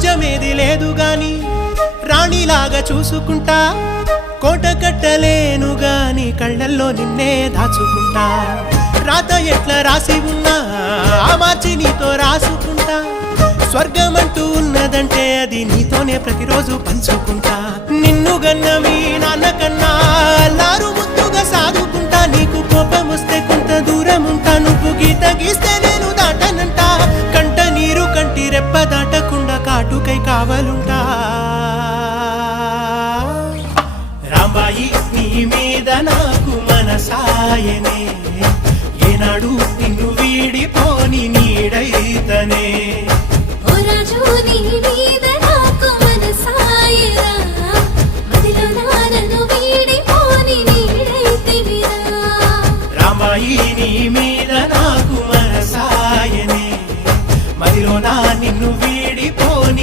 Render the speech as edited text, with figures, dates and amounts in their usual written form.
రాజ్యమేది లేదు గాని రాణిలాగా చూసుకుంటా కోట కట్టలేను గాని కళ్ళల్లో నిన్నే దాచుకుంటా రాత ఎట్లా రాసి ఉన్నా ఆ మార్చి నీతో రాసుకుంటా స్వర్గమంటూ ఉన్నదంటే అది నీతోనే ప్రతిరోజు పంచుకుంటా నిన్ను గన్న మీ నాన్నకన్నా అల్లారు ముద్దుగా సాదుకుంటా నీకు కోపం వస్తే కొంత దూరం ఉంటా నువ్వు గీత గీస్తే నేను దాటనంట కంట నీరు కంటి రెప్ప దాటకుండా కాటుకై కావలుంటా రాంబాయి నీ మీద నాకు మనసాయనే ఏనాడు నిన్ను వీడిపోని నీడైతనే ఓ రాజు నీ